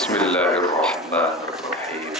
Bismillahirrahmanirrahim.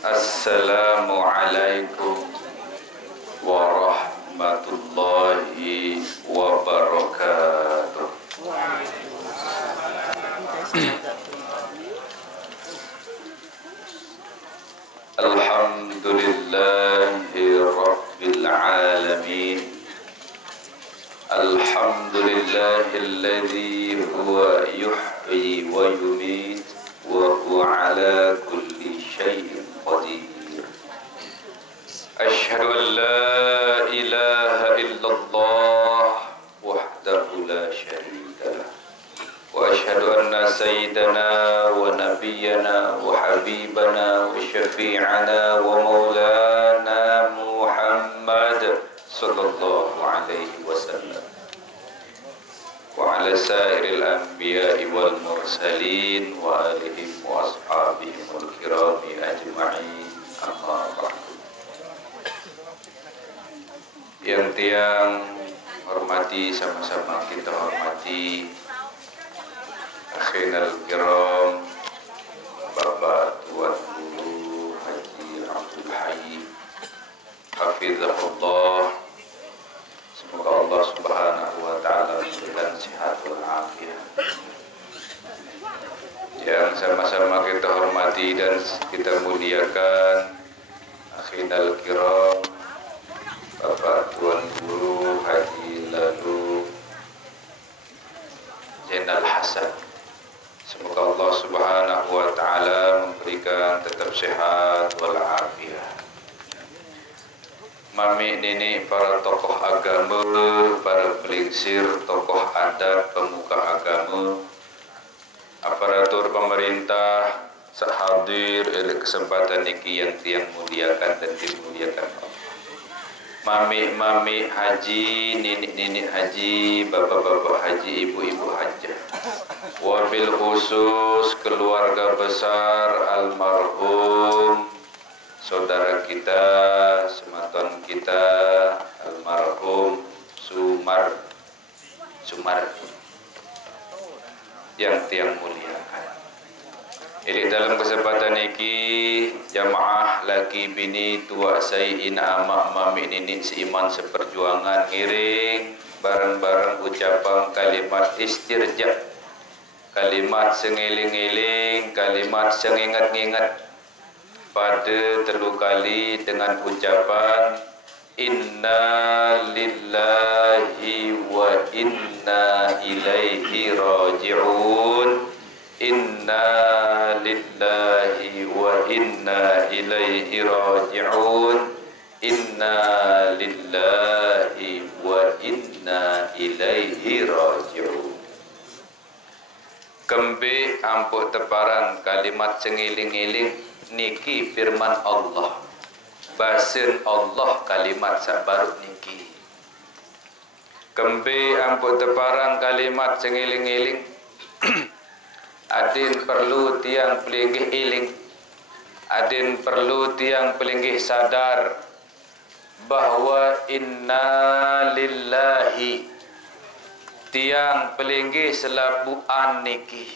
Assalamualaikum warahmatullahi wabarakatuh. Alhamdulillahi rabbil alamin. Alhamdulillahilladzi huwa yuhyi wa yumiit wa huwa ala kulli syai'in qadir. Asyhadu an la ilaha illallah wahdahu la syarika lah. Wa asyhadu anna sayyidana wa nabiyyana wa habibana wa syafi'ana wa maulana Muhammad sallallahu alaihi wasallam wa ala sairil anbiya'i wal mursalin wa alihim wa ashabihim wal kirami ajma'in, amma ba'du. Yang tiang hormati, sama-sama kita hormati akhinal kiram, Bapak Tuan Guru Haji Abdul Hayy hafizahullah. Semoga Allah subhanahu wa ta'ala memberikan sehat wal afiat. Yang sama-sama kita hormati dan kita muliakan akhinal kiram, Bapak Tuan Guru Haji Lalu Zainal Hasan. Semoga Allah subhanahu wa ta'ala memberikan tetap sehat wal afiat. Mami nenek para tokoh agama, para pelingsir, tokoh adat, pemuka agama, aparatur pemerintah, sahadir kesempatan niki yang tiang muliakan dan dimuliakan Allah. Mami haji, nenek haji, bapak haji, ibu hajah. Wabil khusus keluarga besar almarhum saudara kita, sematan kita, almarhum Sumar yang tiang muliakan. Jadi dalam kesempatan ini jamaah laki bini tua sayyina amak mami nini seiman seperjuangan ngiring bareng-bareng ucapan kalimat istirja, kalimat sengiling-iling, kalimat sengingat-ingat pada telu kali dengan ucapan inna lillahi wa inna ilaihi raji'un, inna lillahi wa inna ilaihi raji'un, inna lillahi wa inna ilaihi raji'un. Kembe ampuh teparan kalimat sengiling-iling niki firman Allah, basin Allah kalimat sabarut niki. Kembe ampun teparang kalimat sengiling-iling adin perlu tiang pelinggih iling, adin perlu tiang pelinggih sadar bahwa inna lillahi tiang pelinggih selapuan niki,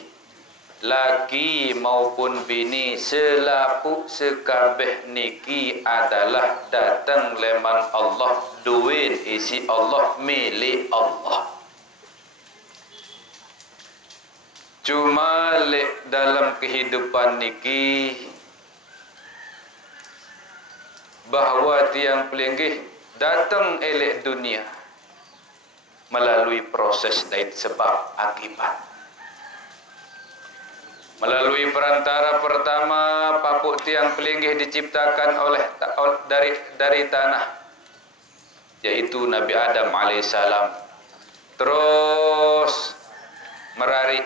laki maupun bini selapu sekabeh niki adalah datang leman Allah, duit isi Allah, milik Allah. Cuma dalam kehidupan niki bahwa tiang pelinggih datang elek dunia melalui proses dari sebab akibat. Melalui perantara pertama papuk tiang pelinggih diciptakan dari tanah, yaitu Nabi Adam alaihissalam. Terus merari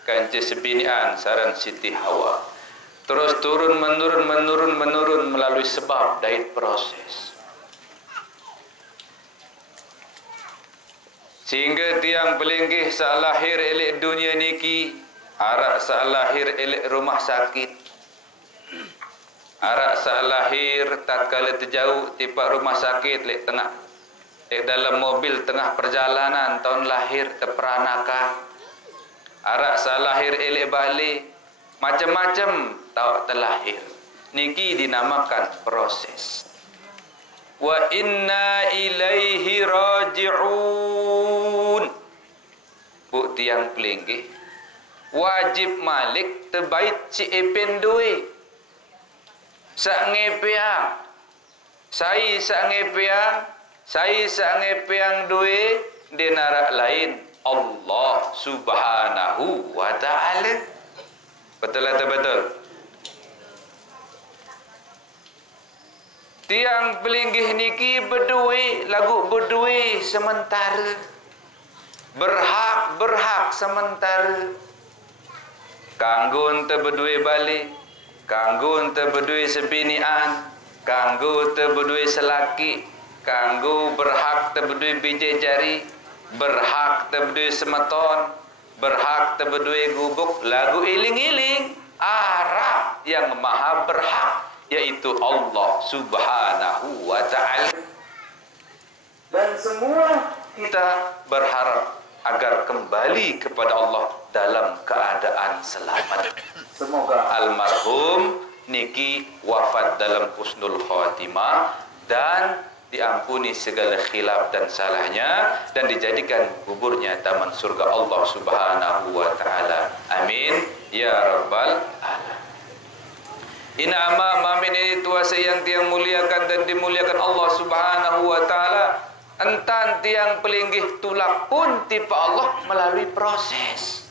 kanci sebinian saran Siti Hawa. Terus turun menurun melalui sebab dari proses. Sehingga tiang pelinggih saat lahir elek dunia niki arak saat lahir elek rumah sakit, arak saat lahir tatkala terjauh tipak rumah sakit lek tengah dalam mobil tengah perjalanan tahun lahir terperanaka Arak salahir elek balik, macam-macam tahu terlahir. Niki dinamakan proses. Wa inna ilaihi raji'un. Bukti yang pelinggih, wajib malik terbaik si epen duit. Sak ngepiang, saya sak ngepiang duit di narak lain Allah subhanahu wa ta'ala. Betul atau betul? Tiang pelinggih niki berdui, lagu berdui sementara. Berhak sementara. Kanggo ente berdui balik, kanggo ente berdui sebinian, kanggo ente berdui selaki, kanggo berhak ente berdui biji jari, berhak ente berdui semeton, berhak ente berdui gubuk, lagu iling-iling. Arab yang maha berhak, yaitu Allah subhanahu wa ta'ala. Dan semua kita berharap agar kembali kepada Allah dalam keadaan selamat. Semoga almarhum niki wafat dalam husnul khatimah dan diampuni segala khilaf dan salahnya, dan dijadikan kuburnya taman surga Allah subhanahu wa ta'ala. Amin ya rabbal alamin. Ina ama mamin ini tuasa yang tiang muliakan dan dimuliakan Allah subhanahu wa ta'ala. Entan tiang pelinggih tulak pun tipe Allah melalui proses.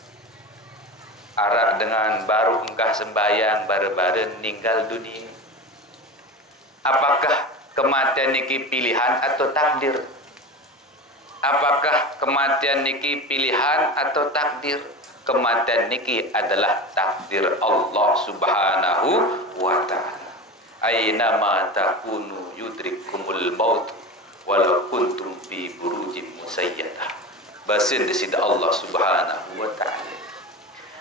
Arak dengan baru engkah sembayang bare-bare ninggal dunia. Apakah kematian niki pilihan atau takdir? Apakah kematian niki pilihan atau takdir? Kematian niki adalah takdir Allah subhanahu wa ta'ala. Aina ma takunu yudrikumul maut walau kuntum fi burujim musayyadah. Basin di sida Allah subhanahu wa ta'ala.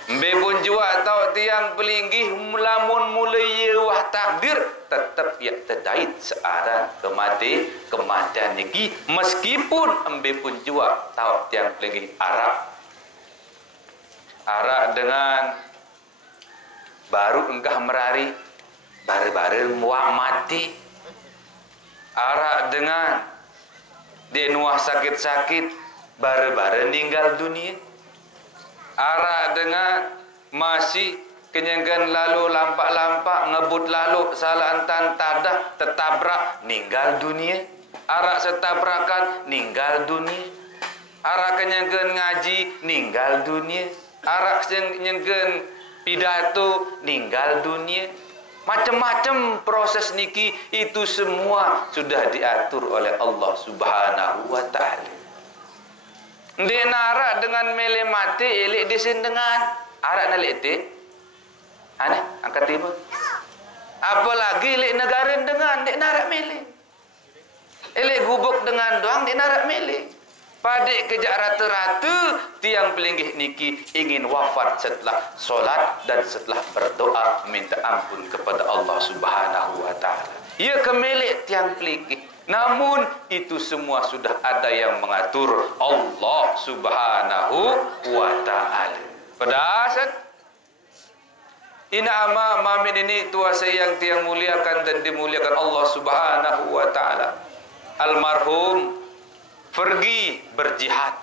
Mbe pun jua tau tiang pelinggih melamun mulai wah takdir, tetap ya terdait searan kematian niki, meskipun mbe pun jua tau tiang pelinggih Arak dengan baru engkah merari bare-bare muak mati. Arak dengan denuah sakit-sakit bare-bare ninggal dunia. Arak dengan masih kenyangan lalu lampak-lampak ngebut lalu salah antan tadah tertabrak ninggal dunia. Arak setabrakan ninggal dunia. Arak kenyangan ngaji ninggal dunia. Arak kenyangan pidato ninggal dunia. Macam-macam proses niki itu semua sudah diatur oleh Allah subhanahu wa ta'ala. Ndek narak dengan mele mati elek disin dengan arak nalik ti. Aneh angkat tiba. Apalagi elek negara dengan ndek narak mele. Elek gubuk dengan doang ndek narak mele. Padik kejak rata-rata tiang pelinggih niki ingin wafat setelah solat dan setelah berdoa minta ampun kepada Allah subhanahu wa ta'ala. Ia kemelek tiang pelinggih. Namun itu semua sudah ada yang mengatur, Allah subhanahu wa ta'ala. Pedasat ina ama mamin ini tuasa yang tiang muliakan dan dimuliakan Allah subhanahu wa ta'ala. Almarhum pergi berjihad,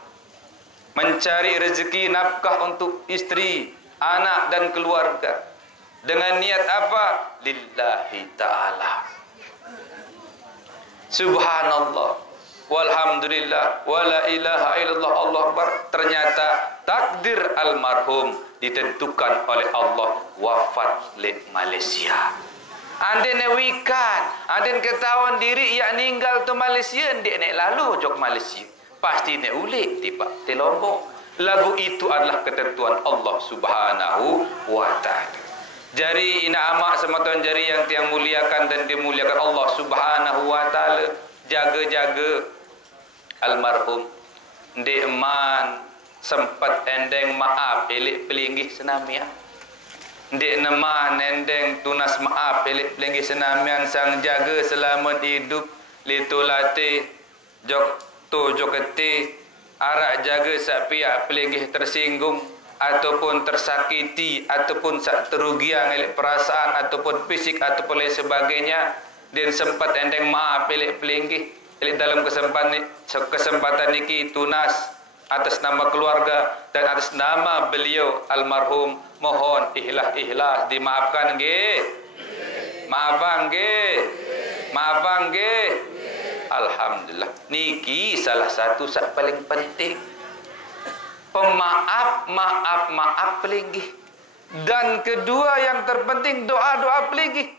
mencari rezeki nafkah untuk istri, anak dan keluarga. Dengan niat apa? Lillahi ta'ala. Subhanallah, walhamdulillah, wala ilaha illallah, Allah Akbar. Ternyata takdir almarhum ditentukan oleh Allah wafat di Malaysia. Andai newikan, andai ketahuan diri yang ninggal tu Malaysia, ndek nek lalu jok Malaysia. Pasti nek ulik tiba di Lombok. Lagu itu adalah ketentuan Allah subhanahu wa ta'ala. Jari ina amak sematuan jari yang tiang muliakan dan dimuliakan Allah subhanahu wa ta'ala. Jaga-jaga almarhum. Ndek man sempat endeng maaf elek pelinggih senamian. Ndek neman endeng tunas maaf elek pelinggih senamian sang jaga selamat hidup litulate jok tu jokete arak jaga sak pihak pelinggih tersinggung ataupun tersakiti ataupun terugian elek perasaan ataupun fisik ataupun lain sebagainya, dan sempat endeng maaf elek pelinggih elek dalam kesempatan niki tunas atas nama keluarga dan atas nama beliau almarhum, mohon ikhlas dimaafkan nggih. Maafan nggih. Maafan nggih. Alhamdulillah. Niki salah satu paling penting. Pemaaf, maaf pelinggih. Dan kedua yang terpenting doa pelinggih.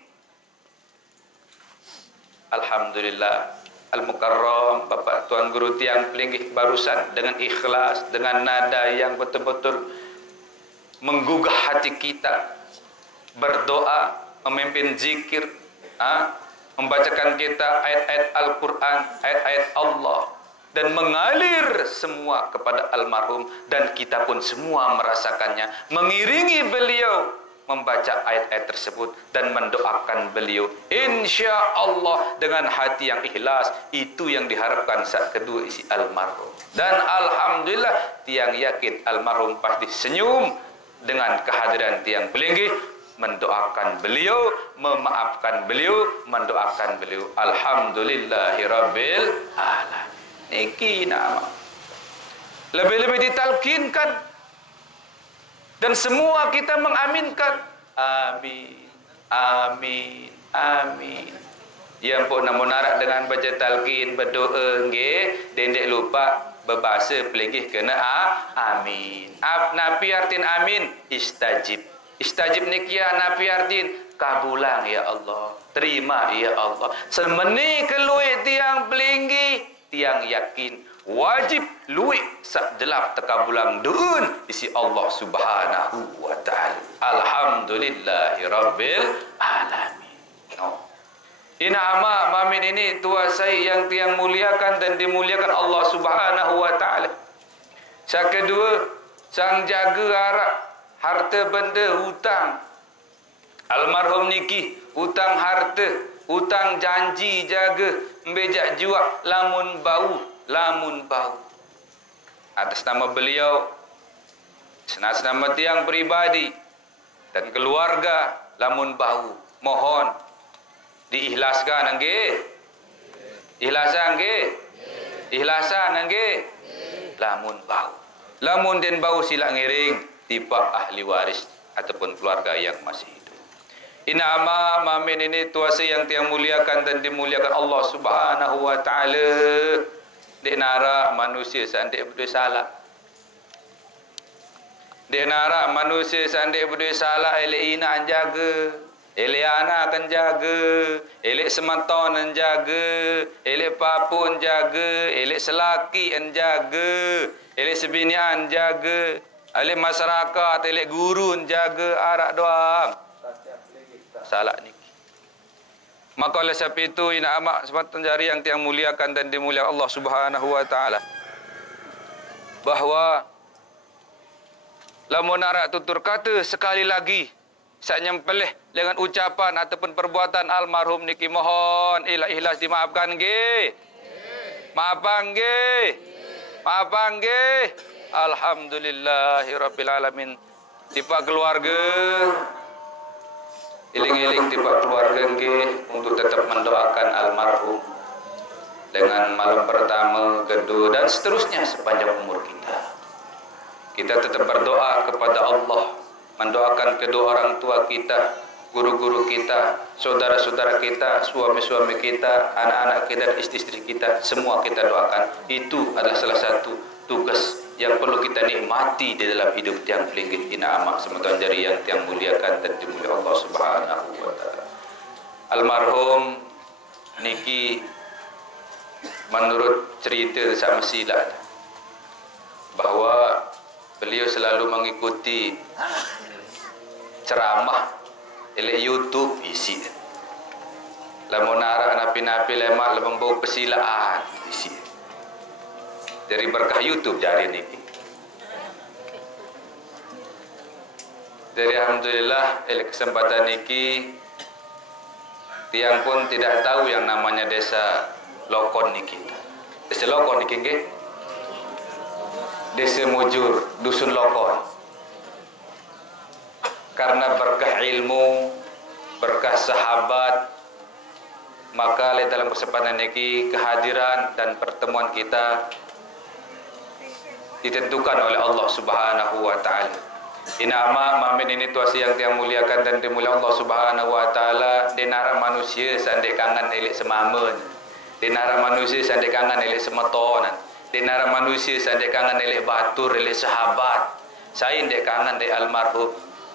Alhamdulillah. Al-Mukarram Bapak Tuan Guru tiang pelinggih barusan dengan ikhlas, dengan nada yang betul-betul menggugah hati kita, berdoa, memimpin zikir, membacakan kita ayat-ayat Al-Quran, ayat-ayat Allah, dan mengalir semua kepada almarhum, dan kita pun semua merasakannya, mengiringi beliau membaca ayat-ayat tersebut dan mendoakan beliau insya Allah dengan hati yang ikhlas. Itu yang diharapkan saat kedua isi almarhum. Dan alhamdulillah tiang yakin almarhum pasti senyum dengan kehadiran tiang pelinggih, mendoakan beliau, memaafkan beliau, mendoakan beliau. Alhamdulillahirabbil alamin. Niki nama lebih-lebih ditalkinkan dan semua kita mengaminkan. Amin, amin, amin. Yang pun namun narak dengan baca talqin berdoa nggih, dendek lupa berbahasa pelinggih kena amin. Napi artin amin istajib. Istajib nikia napi artin kabulang ya Allah, terima ya Allah. Semeni keluik tiang pelinggih, tiang yakin wajib luik sak jelap tekabulang duun isi Allah Subhanahu wa taala. Alhamdulillahirabbil alamin. Ina ama mamin ini tua saya yang tiang muliakan dan dimuliakan Allah Subhanahu wa taala. Yang kedua, sang jaga harap harta benda hutang. Almarhum niki hutang harta, hutang janji jaga, mbejak juak lamun bau. Atas nama beliau, atas nama tiang pribadi dan keluarga lamun bau, mohon diikhlaskan nggih. Ikhlasan nggih. Ikhlasan nggih. Lamun bau. Lamun den bau sila ngiring tiba ahli waris ataupun keluarga yang masih hidup. Inama mamin ini tuasa yang tiang muliakan dan dimuliakan Allah Subhanahu wa taala. Dek nara manusia sandek berdua salah. Dek nara manusia sandek berdua salah, elek ina jaga, elek anak akan jaga, elek semanton jaga, elek papun jaga, elek selaki jaga, elek sebinian jaga, elek masyarakat, elek guru jaga, arak doang. Salah ni. Maka oleh sebab itu ina amak sematan jari yang tiang muliakan dan dimuliakan Allah Subhanahu wa taala, bahawa lamun arak tutur kata sekali lagi sak nyempelih dengan ucapan ataupun perbuatan almarhum niki, mohon ikhlas dimaafkan nggih. Maafan nggih. Maafan nggih. Alhamdulillahirabbil alamin. Tiba keluarga iling-iling tiba keluarga nggih untuk tetap mendoakan almarhum dengan malam pertama, kedua dan seterusnya sepanjang umur kita. Kita tetap berdoa kepada Allah, mendoakan kedua orang tua kita, guru-guru kita, saudara-saudara kita, suami-suami kita, anak-anak kita, dan istri-istri kita, semua kita doakan. Itu adalah salah satu tugas yang perlu kita nikmati di dalam hidup tiang pelinggih ina amak semeton jari yang tiang muliakan dan dimuliakan Allah Subhanahu wa taala. Almarhum niki menurut cerita sama silat bahawa beliau selalu mengikuti ceramah oleh YouTube isi. Lamun arak napi-napi lemak lemang bau pesilaan isi. Dari berkah YouTube jari niki. Dari alhamdulillah kesempatan niki tiang pun tidak tahu yang namanya desa Lokon niki. Desa Lokon niki nggih. Desa Mujur, dusun Lokon. karena berkah ilmu, berkah sahabat, maka dalam kesempatan ini kehadiran dan pertemuan kita ditentukan oleh Allah Subhanahu wa taala. Inama mamin ini tuasi yang tiang muliakan dan dimuliakan Allah Subhanahu wa taala. Dinara manusia sandek kangen elek semamun. Dinara manusia sandek kangen elek semetonan. Dinara manusia sandek kangen elek batur elek sahabat. Saya ndek kangen dek almarhum.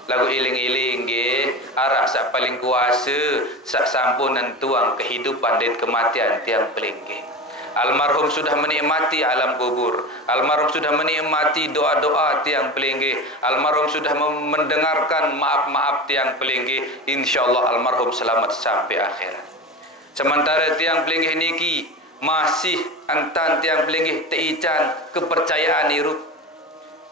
Lagu iling-iling ge arah sak paling kuasa sak sampunan tuang kehidupan dan kematian tiang pelingge. Almarhum sudah menikmati alam kubur. Almarhum sudah menikmati doa-doa tiang pelinggi. Almarhum sudah mendengarkan maaf-maaf tiang pelinggi. InsyaAllah almarhum selamat sampai akhirat. Sementara tiang pelinggi niki masih antan tiang pelinggi teican kepercayaan irup.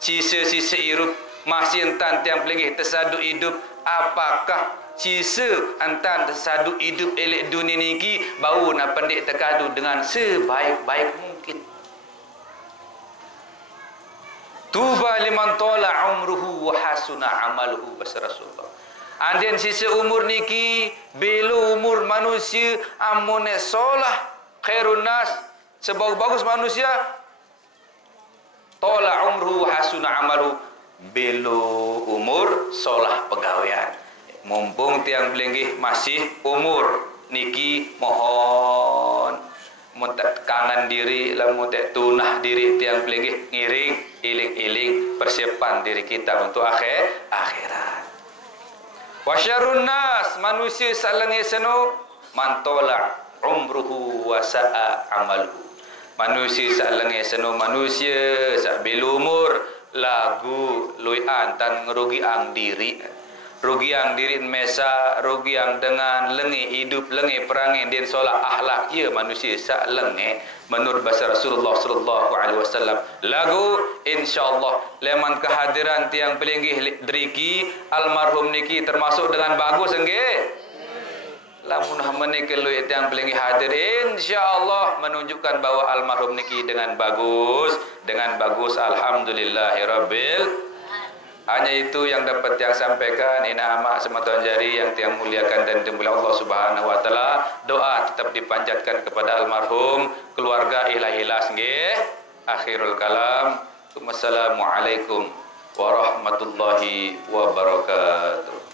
Sisa-sisa irup masih antan tiang pelinggi tersadu hidup. Apakah sisa antan tersadu hidup elek dunia niki bau nak pendek terkadu dengan sebaik-baik mungkin. Tuba liman tola umruhu wa hasuna amaluhu bahasa Rasulullah. Andien sisa umur niki belu umur manusia amune solah khairun nas sebagus-bagus manusia tola umruhu wa hasuna amaluhu belu umur solah pegawaian. Mumpung tiang belinggih masih umur niki mohon muntak kangen diri lamun tak tunah diri tiang belinggih ngiring iling-iling persiapan diri kita untuk akhirat. Wasyarun nas manusia salange seno mantola umruhu wa sa'a amaluhu. Manusia salange seno manusia sak belu umur lagu luian tan ngerugi ang diri. Rugi yang diri mesa, rugi yang dengan lengi hidup, lengi perangi dan solat akhlak ya manusia sak lengi menurut bahasa Rasulullah sallallahu alaihi wasallam. Lagu insyaallah leman kehadiran tiang pelinggih driki almarhum niki termasuk dengan bagus nggih. Lamun menika luit tiang pelinggih hadir insyaallah menunjukkan bahwa almarhum niki dengan bagus alhamdulillahirabbil. Hanya itu yang dapat yang sampaikan. Ina amak sematuan jari yang tiang muliakan dan dimuliakan Allah Subhanahu wa taala. Doa tetap dipanjatkan kepada almarhum, keluarga ilah-ilah nggih. Akhirul kalam. Wassalamualaikum warahmatullahi wabarakatuh.